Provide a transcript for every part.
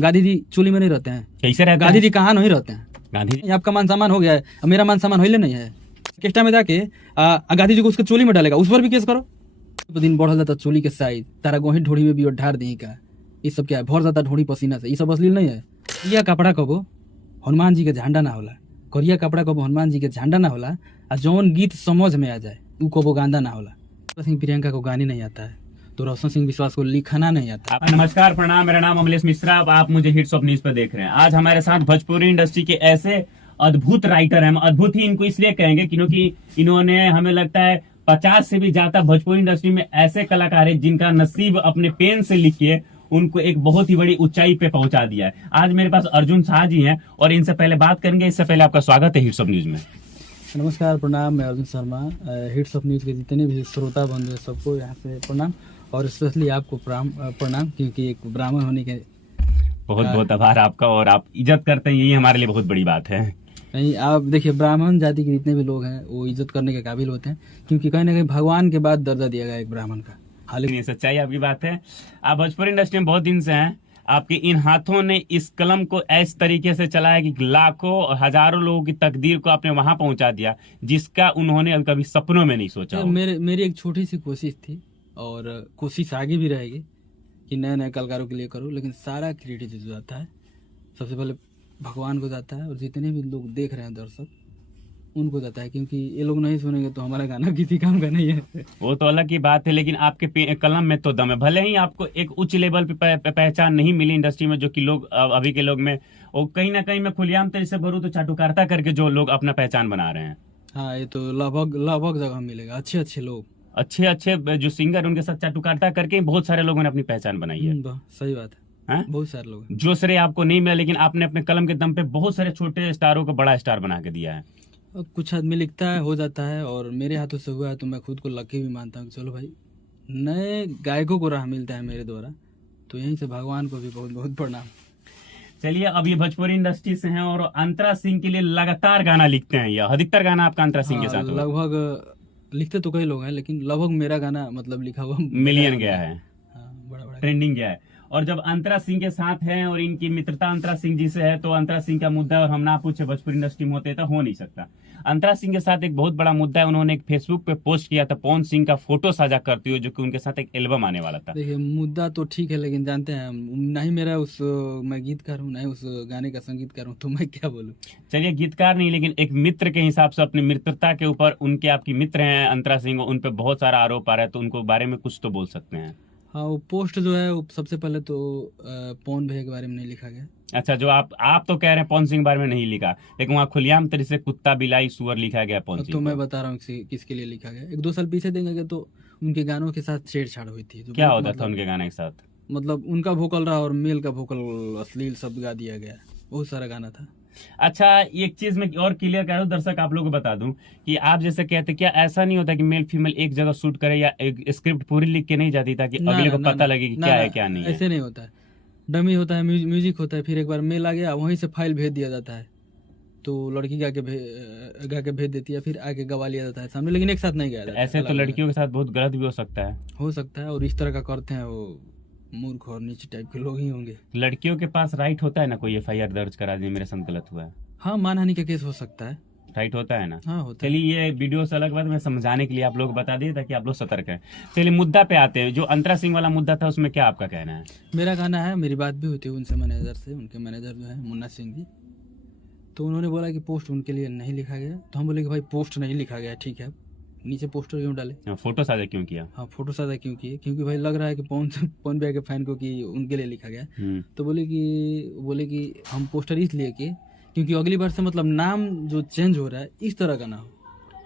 गांधी जी चोली में नहीं रहते हैं। कैसे रहते गांधी हैं? जी कहाँ नहीं रहते हैं। गांधी जी आपका मान सम्मान हो गया है, अब मेरा मान सम्मान होइले नहीं है। केस्टा में जाके गांधी जी को उसके चोली में डालेगा, उस पर भी केस करो। दिन बढ़ल जाता चोली के साइज, तारा गोही ढोड़ी में भी ढार दी का, ये सब क्या है, भर जाता ढोड़ी पसीना से, ये सब अश्लील नहीं है। करिया कपड़ा कबो हनुमान जी के झंडा ना होला, करिया कपड़ा कबो हनुमान जी के झंडा ना होला, और जौन गीत समझ में आ जाए वो कबो गांदा ना होला। सिंह प्रियंका को गाने नहीं आता है, तो रोशन सिंह विश्वास को लिखना नहीं आता। नमस्कार, प्रणाम, मेरा नाम अमलेश मिश्रा, आप मुझे हिट्स ऑफ न्यूज पर देख रहे हैं। आज हमारे साथ भोजपुरी इंडस्ट्री के ऐसे अद्भुत राइटर हैं। अद्भुत ही इनको इसलिए कहेंगे क्योंकि इन्होंने, हमें लगता है 50 से भी ज्यादा भोजपुरी इंडस्ट्री में ऐसे कलाकार हैं जिनका नसीब अपने पेन से लिख के उनको एक बहुत ही बड़ी ऊंचाई पे पहुंचा दिया है। आज मेरे पास अर्जुन शाह जी हैं और इनसे पहले बात करेंगे। इससे पहले आपका स्वागत है हिट्स ऑफ न्यूज में। नमस्कार, प्रणाम, मैं Arjun Sharma. Hits of news के जितने भी श्रोता बंधु सबको यहाँ से प्रणाम, और स्पेशली आपको प्रणाम, क्योंकि एक ब्राह्मण होने के बहुत बहुत आभार आपका, और आप इज्जत करते हैं, यही हमारे लिए बहुत बड़ी बात है। नहीं, आप देखिए, ब्राह्मण जाति के जितने भी लोग हैं वो इज्जत करने के काबिल होते हैं, क्योंकि कहीं ना कहीं भगवान के बाद दर्जा दिया गया एक ब्राह्मण का। हालांकि सच्चाई आपकी बात है। आप भोजपुरी इंडस्ट्री में बहुत दिन से हैं। आपके इन हाथों ने इस कलम को इस तरीके से चलाया कि लाखों और हजारों लोगों की तकदीर को आपने वहां पहुंचा दिया जिसका उन्होंने कभी सपनों में नहीं सोचा होगा। मेरी एक छोटी सी कोशिश थी, और कोशिश आगे भी रहेगी कि नए नए कलाकारों के लिए करूँ, लेकिन सारा क्रेडिट जो जाता है सबसे पहले भगवान को जाता है, और जितने भी लोग देख रहे हैं दर्शक उनको जाता है, क्योंकि ये लोग नहीं सुनेंगे तो हमारा गाना किसी काम का नहीं है। वो तो अलग की बात है, लेकिन आपके कलम में तो दम है। भले ही आपको एक उच्च लेवल पे पहचान नहीं मिली इंडस्ट्री में, जो कि लोग अभी के लोग में, और कहीं ना कहीं मैं खुलेआम तरीके से भरूं तो चाटुकारिता करके जो लोग अपना पहचान बना रहे हैं। हाँ, ये तो लगभग जगह मिलेगा। अच्छे लोग, अच्छे जो सिंगर, उनके साथ चाटुकारिता करके बहुत सारे लोगों ने अपनी पहचान बनाई है। सही बात है। बहुत सारे लोग, जो श्रेय आपको नहीं मिला, लेकिन आपने अपने कलम के दम पे बहुत सारे छोटे स्टारों को बड़ा स्टार बना के दिया है। कुछ आदमी लिखता है, हो जाता है, और मेरे हाथों से हुआ है तो मैं खुद को लकी भी मानता हूँ। चलो भाई, नए गायकों को राह मिलता है मेरे द्वारा, तो यहीं से भगवान को भी बहुत बहुत प्रणाम। चलिए, अब ये भोजपुरी इंडस्ट्री से हैं और अंतरा सिंह के लिए लगातार गाना लिखते हैं। या अधिकतर गाना आपका अंतरा सिंह के साथ हुआ? लगभग लिखते तो कई लोग हैं, लेकिन लगभग मेरा गाना मतलब लिखा हुआ मिलियन गया है। बड़ा ट्रेंडिंग गया है। और जब अंतरा सिंह के साथ हैं और इनकी मित्रता अंतरा सिंह जी से है, तो अंतरा सिंह का मुद्दा और हम ना पूछे भोजपुरी इंडस्ट्री में होते तो हो नहीं सकता। अंतरा सिंह के साथ एक बहुत बड़ा मुद्दा है। उन्होंने एक फेसबुक पे पोस्ट किया था पवन सिंह का फोटो साझा करते हुए, जो कि उनके साथ एक एल्बम आने वाला था। देखिए, मुद्दा तो ठीक है, लेकिन जानते हैं ना ही मेरा मैं गीतकार हूँ, ना ही उस गाने का संगीतकार हूँ, तो मैं क्या बोलूँ। चलिए, गीतकार नहीं, लेकिन एक मित्र के हिसाब से अपनी मित्रता के ऊपर, उनके आपकी मित्र हैं अंतरा सिंह, उन पे बहुत सारा आरोप आ रहा है, तो उनको बारे में कुछ तो बोल सकते हैं। हाँ, वो पोस्ट जो है वो सबसे पहले तो पवन भैया के बारे में नहीं लिखा गया। अच्छा, जो आप तो कह रहे हैं पवन सिंह के बारे में नहीं लिखा, लेकिन वहाँ खुलेआम तरीके से कुत्ता, बिलाई, सुअर लिखा गया पवन सिंह। तो मैं बता रहा हूँ किसके लिए लिखा गया। 1-2 साल पीछे देंगे तो उनके गानों के साथ छेड़छाड़ हुई थी। क्या होता था उनके गाने के साथ? मतलब उनका वोकल रहा और मेल का वोकल अश्लील शब्द गा दिया गया। बहुत सारा गाना था। अच्छा, एक चीज में और क्लियर करूं, दर्शक आप लोगों को बता दूं कि आप जैसे कहते, क्या ऐसा नहीं होता कि मेल फीमेल एक जगह शूट करे, या एक स्क्रिप्ट पूरी लिख के नहीं जाती ताकि अगले को पता लगे कि क्या है क्या नहीं है? ऐसे नहीं होता है। डमी होता है, म्यूजिक होता है, फिर एक बार मेल आ गया, वहीं से फाइल भेज दिया जाता है, तो लड़की गा के भेज देती है, फिर आके गवा लिया जाता है सामने, लेकिन एक साथ नहीं गाया जाता। ऐसे तो लड़कियों के साथ बहुत गलत भी हो सकता है, और इस तरह का करते हैं वो मूर्ख और नीचे टाइप के लोग ही होंगे। लड़कियों के पास राइट होता है ना कोई FIR दर्ज करा दे, मेरे साथ गलत हुआ है? हाँ, मानहानि का केस हो सकता है। राइट होता है ना? हाँ, होता है। चलिए, ये वीडियो से अलग बात, मैं समझाने के लिए आप लोग बता दिए ताकि आप लोग सतर्क हैं। चलिए, मुद्दा पे आते हैं। जो अंतरा सिंह वाला मुद्दा था, उसमें क्या आपका कहना है? मेरा कहना है, मेरी बात भी होती है उनसे, मैनेजर से। उनके मैनेजर जो है मुन्ना सिंह जी, तो उन्होंने बोला कि पोस्ट उनके लिए नहीं लिखा गया। तो हम बोले कि भाई, पोस्ट नहीं लिखा गया, ठीक है, नीचे पोस्टर क्यों डाले, फोटो साझा क्यों किया? हाँ, फोटो साझा क्यों किए, क्योंकि भाई लग रहा है कि पवन भैया के फैन को कि उनके लिए लिखा गया। तो बोले कि हम पोस्टर इसलिए किए क्योंकि अगली बार से मतलब नाम जो चेंज हो रहा है इस तरह का ना हो,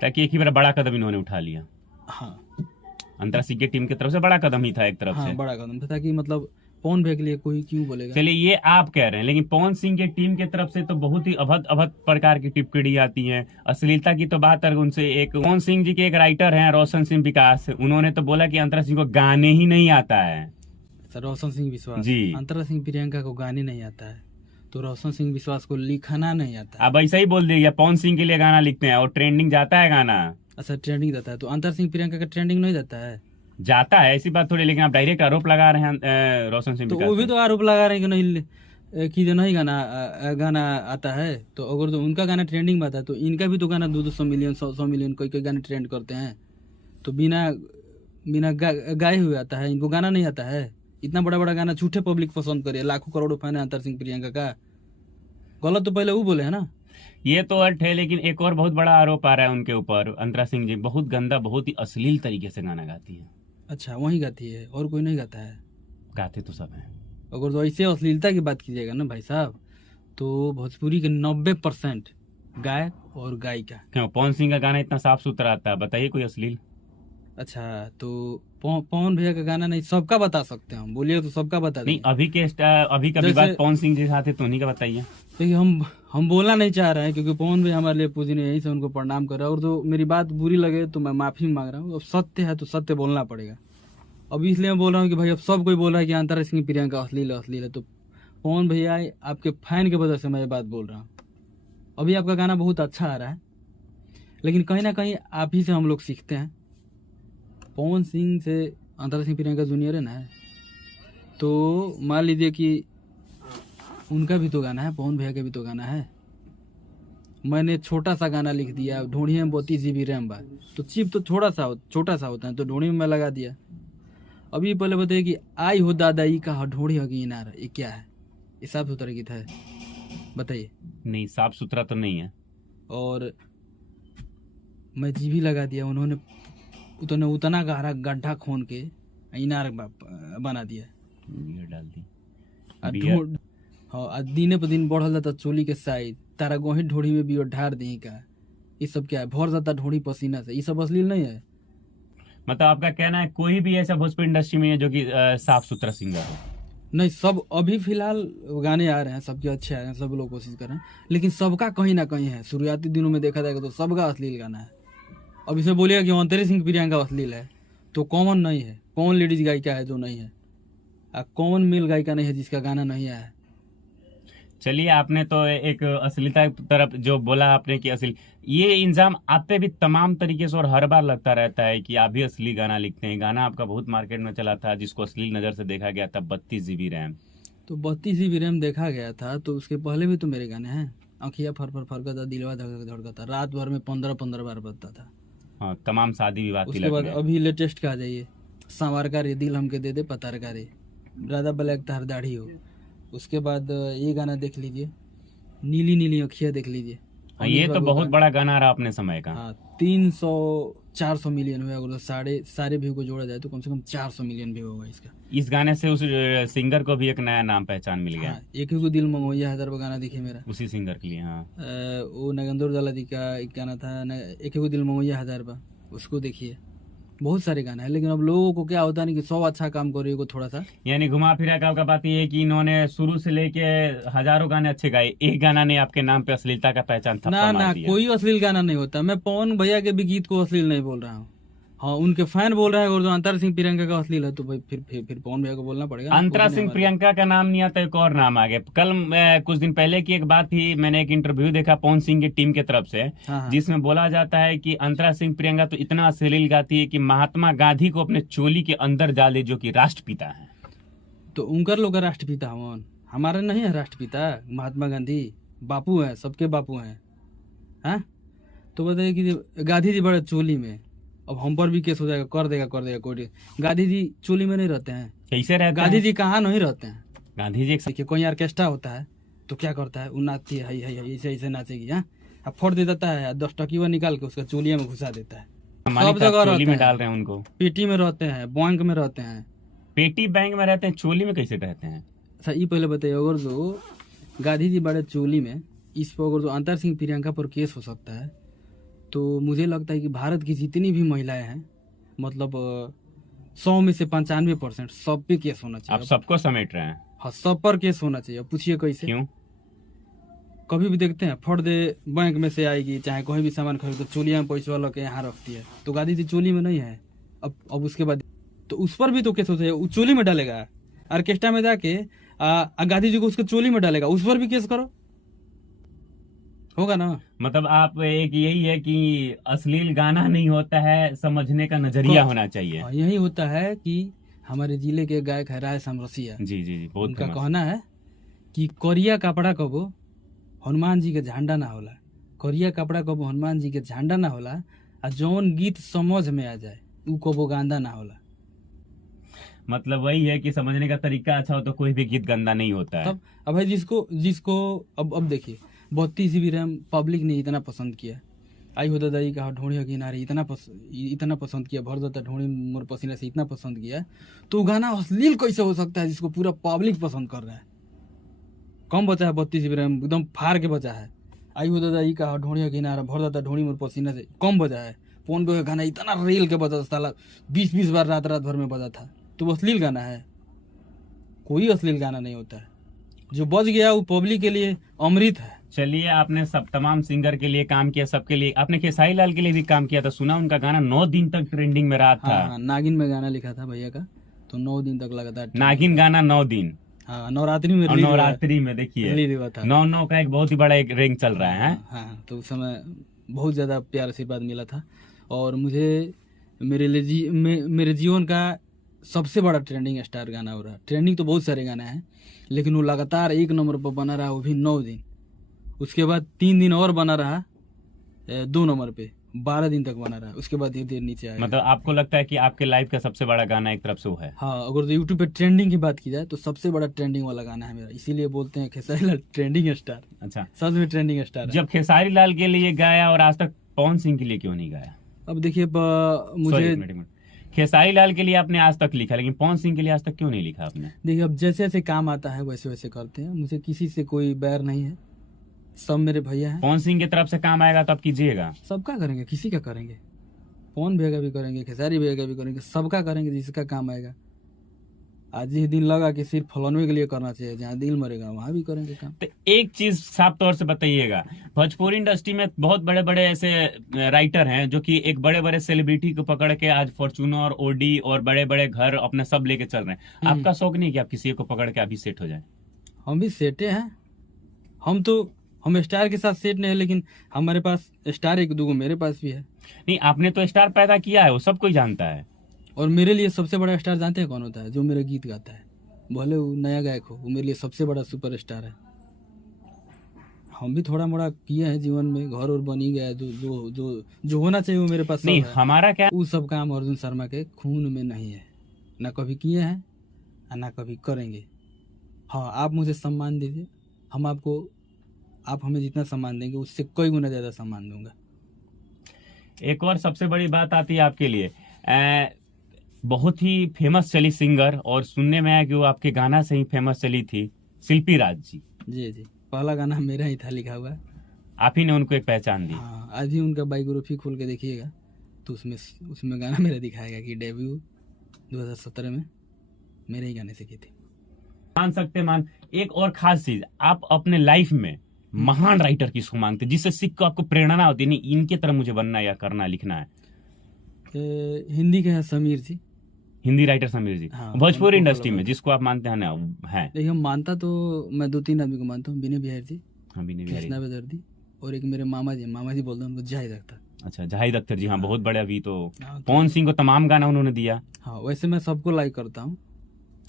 ताकि एक ही बार बड़ा कदम इन्होंने उठा लिया। हाँ, अंतरा सिंह की टीम की तरफ से बड़ा कदम ही था एक तरफ से। बड़ा कदम था, ताकि मतलब पवन भैया के लिए कोई क्यों बोलेगा। चलिए, ये आप कह रहे हैं, लेकिन पवन सिंह की टीम की तरफ से तो बहुत ही अभद्र प्रकार की टिप्पणी आती है। अश्लीलता की तो बात है उनसे। एक पवन सिंह जी के एक राइटर हैं रोशन सिंह विकास, उन्होंने तो बोला कि अंतरा सिंह को गाने ही नहीं आता है। रोशन सिंह विश्वास जी, अंतरा सिंह प्रियंका को गाने नहीं आता है, तो रोशन सिंह विश्वास को लिखना नहीं आता है। अब ऐसा ही बोल दिया, पवन सिंह के लिए गाना लिखते हैं और ट्रेंडिंग जाता है गाना। अच्छा, ट्रेंडिंग जाता है, तो अंतर सिंह प्रियंका का ट्रेंडिंग नहीं जाता है? जाता है, ऐसी बात थोड़ी, लेकिन आप डायरेक्ट आरोप लगा रहे हैं रोशन सिंह तो विकास वो भी पे। तो आरोप लगा रहे हैं कि नहीं एक ही दिन ही गाना आता है, तो अगर तो उनका गाना ट्रेंडिंग में आता है तो इनका भी तो गाना 200 मिलियन 100 मिलियन कोई कोई गाने ट्रेंड करते हैं। तो बिना बिना गाए हुए आता है, इनको गाना नहीं आता है। इतना बड़ा बड़ा गाना झूठे पब्लिक पसंद करे, लाखों करोड़ों फैन है अंतर सिंह प्रियंका का। गलत तो पहले वो बोले है ना। ये तो अर्थ है, लेकिन एक और बहुत बड़ा आरोप आ रहा है उनके ऊपर। अंतरा सिंह जी बहुत गंदा, बहुत ही अश्लील तरीके से गाना गाती है। अच्छा, वही गाती है और कोई नहीं गाता है? गाते तो सब हैं। अगर तो ऐसे अश्लीलता की बात कीजिएगा ना भाई साहब, तो भोजपुरी के 90% गायक और गायिका। क्यों पवन सिंह का गाना इतना साफ सुथरा आता है, बताइए कोई अश्लील? अच्छा, तो पवन भैया का गाना नहीं सबका बता सकते हैं हम, बोलिए तो सबका बता नहीं, देंगे। अभी का जैसे- विवाद पवन सिंह जी साथ है, तो उन्हीं का बताइए। देखिए, हम बोलना नहीं चाह रहे हैं क्योंकि पवन भैया हमारे लिए पूजनीय, यहीं से उनको प्रणाम कर रहा है। और तो मेरी बात बुरी लगे तो मैं माफी मांग रहा हूँ। अब सत्य है तो सत्य बोलना पड़ेगा। अब इसलिए मैं बोल रहा हूँ कि भाई अब सब कोई बोल रहा है कि अंतर सिंह प्रियंका अश्लील है, तो पवन भैया आपके फैन की वजह से मैं ये बात बोल रहा हूँ। अभी आपका गाना बहुत अच्छा आ रहा है, लेकिन कहीं ना कहीं आप ही से हम लोग सीखते हैं। पवन सिंह से अंतर सिंह प्रियंका जूनियर है ना, तो मान लीजिए कि उनका भी तो गाना है, पवन भैया का भी तो गाना है। मैंने छोटा सा गाना लिख दिया, ढूंढिए में 32 GB रैम बा, तो चिप तो छोटा सा होता है, तो ढूंढी में मैं लगा दिया। अभी पहले बताइए कि आई हो दादाई का ढूंढी होगी इनार, ये क्या है? ये साफ सुथरा गीत है, बताइए। नहीं, साफ सुथरा तो नहीं है। और मैं जीभी लगा दिया, उन्होंने उतना गहरा गड्ढा खोन के इनार बना दिया। बियर डाल दी। आ बियर- ढूंढ हाँ, आ दिने पर दिन बढ़ल जाता चोली के साइज, तारा गोही ढोड़ी में भी ढार दी का। ये सब क्या है? भर जाता ढोड़ी पसीना से, ये सब अश्लील नहीं है। मतलब आपका कहना है कोई भी ऐसा भोजपुरी इंडस्ट्री में है जो कि साफ सुथरा सिंगर हो? नहीं, सब अभी फिलहाल गाने आ रहे हैं, सबके अच्छे आ रहे हैं, सब लोग कोशिश कर रहे हैं, लेकिन सबका कहीं ना कहीं है। शुरुआती दिनों में देखा जाएगा तो सबका अश्लील गाना है। अब इसे बोलिएगा कि अंतरी सिंह प्रियंका अश्लील है, तो कॉमन नहीं है। कौन लेडीज गायिका है जो नहीं है? कौन मेल गायिका नहीं है जिसका गाना नहीं आया है? चलिए, आपने तो एक अश्लीलता की तरफ जो बोला आपने कि अश्लील, ये इंजाम आप पे भी तमाम तरीके से और हर बार लगता रहता है कि आप भी असली गाना लिखते हैं। गाना आपका बहुत मार्केट में चला था जिसको अश्लील नजर से देखा गया था, 32 GB रैम। तो 32 GB रैम देखा गया था, तो उसके पहले भी तो मेरे गाने हैं। आँखिया फर फर फरकता, दिलवा धड़क धड़कता, रात भर में 15 बार बजता था। हाँ, तमाम शादी विवाह उसके तिलक बाद में। अभी लेटेस्ट का आ जाइए, संवार का रे दिल हमके दे दे पतार का रे, राधा ब्लैक तार दाढ़ी हो। उसके बाद ये गाना देख लीजिए, नीली नीली अखियाँ देख लीजिए। हाँ, ये तो बहुत बड़ा गाना रहा अपने समय का। हाँ, 300-400 मिलियन हुआ। अगर सारे व्यू को जोड़ा जाए तो कम से कम 400 मिलियन व्यू होगा इसका। इस गाने से उस सिंगर को भी एक नया नाम पहचान मिल गया। हाँ, एक ही को दिल मंगोइया हैदर गाना दिखे मेरा, उसी सिंगर के लिए। हाँ, वो नगेंद्र दला दी का एक गाना था एक ही को दिल मंगोइया हैदर बा, उसको देखिए। बहुत सारे गाना है, लेकिन अब लोगों को क्या होता नहीं कि 100 अच्छा काम करो को थोड़ा सा। यानी घुमा फिरा का बात ये है कि इन्होंने शुरू से लेके हजारों गाने अच्छे गाए, एक गाना ने आपके नाम पे अश्लीलता का पहचान थप्पा ना मार दिया। कोई अश्लील गाना नहीं होता। मैं पवन भैया के भी गीत को अश्लील नहीं बोल रहा हूँ। हाँ, उनके फैन बोल रहे हैं, और जो अंतर सिंह प्रियंका का अश्लील है तो भाई फिर पवन भैया को बोलना पड़ेगा। अंतरा सिंह प्रियंका का नाम नहीं आता, एक और नाम आ गया। कल कुछ दिन पहले की एक बात थी, मैंने एक इंटरव्यू देखा पवन सिंह की टीम की तरफ से, हाँ। जिसमें बोला जाता है कि अंतरा सिंह प्रियंका तो इतना अश्लील गाती है कि महात्मा गांधी को अपने चोली के अंदर डाल दे, जो कि राष्ट्रपिता है। तो उनकर लोग का राष्ट्रपिता हवन, हमारा नहीं है राष्ट्रपिता। महात्मा गांधी बापू है, सबके बापू हैं। हाँ, तो बताइए कि गांधी जी बड़े चोली में, अब हम पर भी केस हो जाएगा, कर देगा कोई। गांधी जी चोली में नहीं रहते हैं। कैसे रहते गांधी हैं? जी कहाँ नहीं रहते हैं? गांधी जी एक देखिए, कोई ऑर्केस्ट्रा होता है तो क्या करता है, वो नाचती है ऐसे ऐसे नाचेगी। हाँ, अब फोड़ दे देता है, 10 टकीवा निकाल के उसका चोलिया में घुसा देता है। हमारी सब जगह चोली में रहते डाल रहे हैं उनको। पेटी में रहते हैं, बैंक में रहते हैं। पेटी बैंक में रहते हैं, चोली में कैसे रहते हैं? अच्छा, ये पहले बताइए, अगर जो गांधी जी बड़े चोली में, इस पर अगर जो अंतर सिंह प्रियंका पर केस हो सकता है, तो मुझे लगता है कि भारत की जितनी भी महिलाएं हैं, मतलब 100 में से 95% सब पे केस होना आप चाहिए। सबको समेट रहे हैं। हाँ, सब पर केस होना चाहिए। पूछिए कैसे? क्यों? कभी भी देखते हैं फट दे बैंक में से आएगी, चाहे कोई भी सामान खरीद तो चोलिया में पैसा लग के यहाँ रखती है। तो गांधी जी चोली में नहीं है। अब उसके बाद तो उस पर भी तो केस होता है, वो चोली में डालेगा। ऑर्केस्ट्रा में जाके गांधी जी को उसके चोली में डालेगा, उस पर भी केस करो, होगा ना? मतलब आप एक यही है कि अश्लील गाना नहीं होता है, समझने का नजरिया होना चाहिए। हाँ, यही होता है कि हमारे जिले के गायक है राय समरसिया, जी जी जी, बहुत उनका फेमस। कहना है कि करिया कपड़ा कबो हनुमान जी के झंडा ना होला, करिया कपड़ा कबो हनुमान जी के झंडा ना होला, आ जौन गीत समझ में आ जाए उ कबो गांदा ना होला। मतलब वही है कि समझने का तरीका अच्छा हो तो कोई भी गीत गंदा नहीं होता है। तब अब भाई जिसको जिसको अब देखिए 32 GB रैम पब्लिक ने इतना पसंद किया, आई हो दादा कहा ढोड़ी किनारे इतना पसंद किया, भर देता ढोड़ी मोर पसीना से इतना पसंद किया, तो गाना अश्लील कैसे हो सकता है जिसको पूरा पब्लिक पसंद कर रहा है। कम बचा है 32 GB रैम, एकदम फाड़ के बचा है। आई हो दादा कहा ढोड़ी किनारा भर देता ढोड़ी मोर पसीना से कम बजा है। फोन पे गाना इतना रेल के बजा था, 20 बार रात भर में बजा था, तो अश्लील गाना है? कोई अश्लील गाना नहीं होता है, जो बज गया वो पब्लिक के लिए अमृत है। चलिए, आपने सब तमाम सिंगर के लिए काम किया, सबके लिए। आपने खेसारी लाल के लिए भी काम किया था, सुना उनका गाना 9 दिन तक ट्रेंडिंग में रहा था। हाँ, नागिन में गाना लिखा था भैया का, तो 9 दिन तक लगातार नागिन गाना 9 दिन, हाँ, नवरात्रि में और रिलीज हुआ नवरात्रि में देखिए रिलीज हुआ था। 9 का एक बहुत ही बड़ा एक रैंक चल रहा है। हाँ, तो उस समय बहुत ज्यादा प्यार आशीर्वाद मिला था, और मुझे मेरे जीवन का सबसे बड़ा ट्रेंडिंग स्टार गाना हो रहा। ट्रेंडिंग तो बहुत सारे गाना है, लेकिन वो लगातार 1 नंबर पर बना रहा, वो भी 9 दिन। उसके बाद 3 दिन और बना रहा 2 नंबर पे, 12 दिन तक बना रहा, उसके बाद धीरे धीरे नीचे आया। मतलब आपको लगता है कि आपके लाइफ का सबसे बड़ा गाना एक तरफ से वो है? हाँ, अगर यूट्यूब पे ट्रेंडिंग की बात की जाए तो सबसे बड़ा ट्रेंडिंग वाला गाना है मेरा, इसीलिए बोलते हैं खेसारी लाल ट्रेंडिंग स्टार। अच्छा, सच में ट्रेंडिंग स्टार है। जब खेसारी लाल के लिए गाया और आज तक पवन सिंह के लिए क्यों नहीं गाया? अब देखिए Sorry, मुझे एक मिनट। खेसारी लाल के लिए आपने आज तक लिखा, लेकिन पवन सिंह के लिए आज तक क्यों नहीं लिखा आपने? देखिए, अब जैसे जैसे काम आता है वैसे वैसे करते हैं, मुझे किसी से कोई बैर नहीं है, सब मेरे भैया हैं। पवन सिंह की तरफ से काम आएगा तो आप कीजिएगा। सबका करेंगे, किसी का करेंगे, पवन भैया का भी करेंगे, खेसारी भैया का भी करेंगे, सबका करेंगे जिसका काम आएगा। आज ही दिन लगा कि सिर्फ फलानवे के लिए करना चाहिए, जहाँ दिल मरेगा वहां भी करेंगे काम। तो एक चीज साफ तौर से बताइएगा, भोजपुरी इंडस्ट्री में बहुत बड़े बड़े ऐसे राइटर हैं जो कि एक बड़े बड़े सेलिब्रिटी को पकड़ के आज फॉर्चूनर, ओडी और बड़े बड़े घर अपने सब लेके चल रहे हैं। आपका शौक नहीं कि आप किसी को पकड़ के अभी सेट हो जाए? हम भी सेटे हैं, हम स्टार के साथ सेट नहीं है, लेकिन हमारे पास स्टार 1-2 मेरे पास भी है। नहीं, आपने तो स्टार पैदा किया है, वो सब कोई जानता है। और मेरे लिए सबसे बड़ा स्टार जानते हैं कौन होता है? जो मेरे गीत गाता है, भले वो नया गायक हो, वो मेरे लिए सबसे बड़ा सुपर स्टार है। हम भी थोड़ा मोड़ा किए हैं जीवन में, घर और बनी गया है, जो जो जो जो होना चाहिए वो मेरे पास सब नहीं, है। हमारा क्या, वो सब काम अर्जुन शर्मा के खून में नहीं है, ना कभी किए हैं और ना कभी करेंगे। हाँ, आप मुझे सम्मान दीजिए, आप हमें जितना सम्मान देंगे उससे कई गुना ज्यादा सम्मान दूंगा। एक और सबसे बड़ी बात आती है आपके लिए, बहुत ही फेमस चली सिंगर, और सुनने में आया कि वो आपके गाना से ही फेमस चली थी, शिल्पी राज जी। जी, पहला गाना मेरा ही था लिखा हुआ। आप ही ने उनको एक पहचान दी। हाँ, आज ही उनका बायोग्राफी खोल के देखिएगा तो उसमें गाना मेरा दिखाएगा कि डेब्यू 2017 में मेरे ही गाने से की थी। मान एक और खास चीज, आप अपने लाइफ में महान राइटर किसको मांगते, जिससे सीख को आपको प्रेरणा होती नहीं इनके तरह मुझे बनना या करना लिखना है? हिंदी के हैं समीर जी, हिंदी राइटर समीर जी। हाँ, भोजपुरी उनको इंडस्ट्री follow में जिसको आप मानते हैं ना, है? देखिए, हम मानता तो मैं 2-3 आदमी को मानता हूँ, विनय बिहारी जी, हाँ, बिनी बिहारी। कृष्णा बेदर्दी, और एक मेरे मामा जी बोलते हैं उनको जाहिद अख्तर। अच्छा, जाहिद अख्तर जी, हाँ, बहुत बड़े। अभी तो हाँ, पवन सिंह को तमाम गाना उन्होंने दिया। हाँ, वैसे मैं सबको लाइक करता हूँ,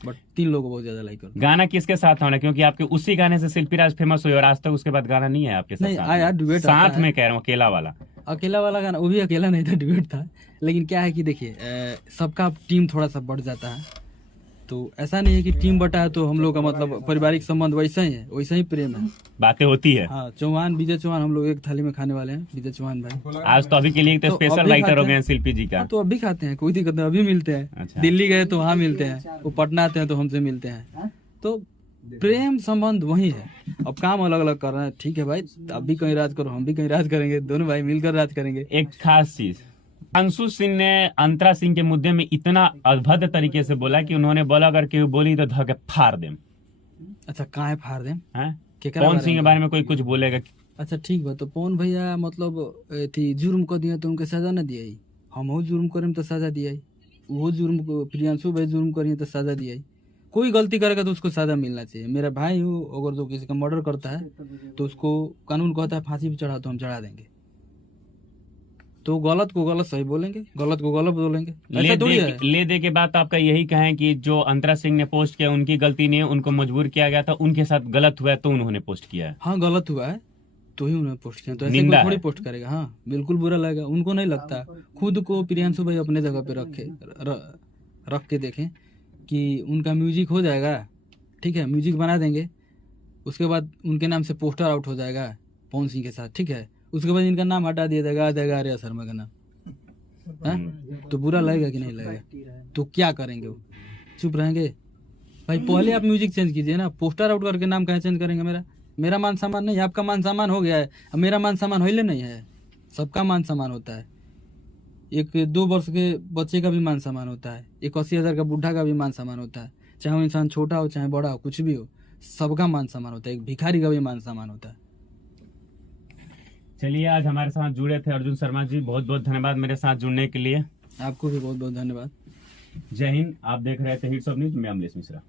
बट 3 लोगों को बहुत ज्यादा लाइक करता हूँ। गाना किसके साथ होना, क्योंकि आपके उसी गाने से शिल्पी राज फेमस हुई और आज तक उसके बाद गाना नहीं है आपके साथ? नहीं, साथ आया, में। डुएट आता साथ है। में कह रहा हूँ, अकेला वाला। अकेला वाला गाना वो भी अकेला नहीं था, डुएट था। लेकिन क्या है कि देखिए, सबका टीम थोड़ा सा बढ़ जाता है, तो ऐसा नहीं है कि टीम बटा है तो हम लोग का मतलब पारिवारिक संबंध वैसा ही है, वैसा ही प्रेम है। बातें होती है। हाँ, विजय चौहान, हम लोग एक थाली में खाने वाले हैं, विजय चौहान भाई। आज तो अभी के लिए तो तो स्पेशल अभी राइटर खाते हो गए हैं हैं। शिल्पी जी का। हाँ, तो अभी खाते हैं, कोई दिक्कत नहीं, अभी मिलते हैं। अच्छा। दिल्ली गए तो वहाँ मिलते हैं, वो पटना आते हैं तो हमसे मिलते हैं, तो प्रेम संबंध वही है। अब काम अलग अलग कर रहे हैं, ठीक है भाई, आप भी कहीं राज करो, हम भी कहीं राज करेंगे, दोनों भाई मिलकर राज करेंगे। एक खास चीज, अंशु सिंह ने अंतरा सिंह के मुद्दे में इतना अभद्र तरीके से बोला कि उन्होंने बोला अगर कोई बोली तो धके फाड़ देम। अच्छा, कहाँ है फाड़ दें? हैं? केकरा पवन बारे सिंह के में? बारे में कोई कुछ बोलेगा? अच्छा, ठीक बा, तो पवन भैया मतलब थी जुर्म कर दिया तो उनके सजा न दिया, हम जुर्म करें तो सजा दिया, वो जुर्म को प्रियांशु भाई जुर्म करिए तो सजा दिया। कोई गलती करेगा तो उसको सजा मिलना चाहिए। मेरा भाई हो, अगर जो किसी का मर्डर करता है तो उसको कानून कहता है फांसी पे चढ़ा, तो हम चढ़ा देंगे। तो गलत को गलत सही बोलेंगे, गलत को गलत बोलेंगे, ऐसा थोड़ी है। ले दे के बाद आपका यही कहें कि जो अंतरा सिंह ने पोस्ट किया उनकी गलती नहीं है, उनको मजबूर किया गया था, उनके साथ गलत हुआ है तो उन्होंने पोस्ट किया है। हाँ गलत हुआ है तो ही उन्होंने पोस्ट किया, तो ऐसे निंदा कोई थोड़ी है। पोस्ट करेगा। हाँ बिल्कुल बुरा लगेगा, उनको नहीं लगता। खुद को प्रियांशु भाई अपने जगह पे रख के देखें कि उनका म्यूजिक हो जाएगा, ठीक है, म्यूजिक बना देंगे, उसके बाद उनके नाम से पोस्टर आउट हो जाएगा पवन सिंह के साथ, ठीक है, उसके बाद इनका नाम हटा दिया जाएगा आर्या शर्मा का नाम, तो बुरा लगेगा कि नहीं लगेगा? तो क्या करेंगे वो, चुप रहेंगे? भाई पहले आप म्यूजिक चेंज कीजिए ना, पोस्टर आउट करके नाम कहाँ चेंज करेंगे? मेरा मान सम्मान नहीं, आपका मान सम्मान हो गया है, अब मेरा मान सम्मान होइले नहीं है। सबका मान सम्मान होता है, एक 2 वर्ष के बच्चे का भी मान सम्मान होता है, एक 80,000 का बुढ़ा का भी मान सम्मान होता है, चाहे वो इंसान छोटा हो चाहे बड़ा हो, कुछ भी हो, सबका मान सम्मान होता है, एक भिखारी का भी मान सम्मान होता है। चलिए, आज हमारे साथ जुड़े थे अर्जुन शर्मा जी, बहुत बहुत धन्यवाद मेरे साथ जुड़ने के लिए। आपको भी बहुत बहुत धन्यवाद। जय हिंद। आप देख रहे थे हिट्स ऑफ न्यूज, मैं अमलेश मिश्रा।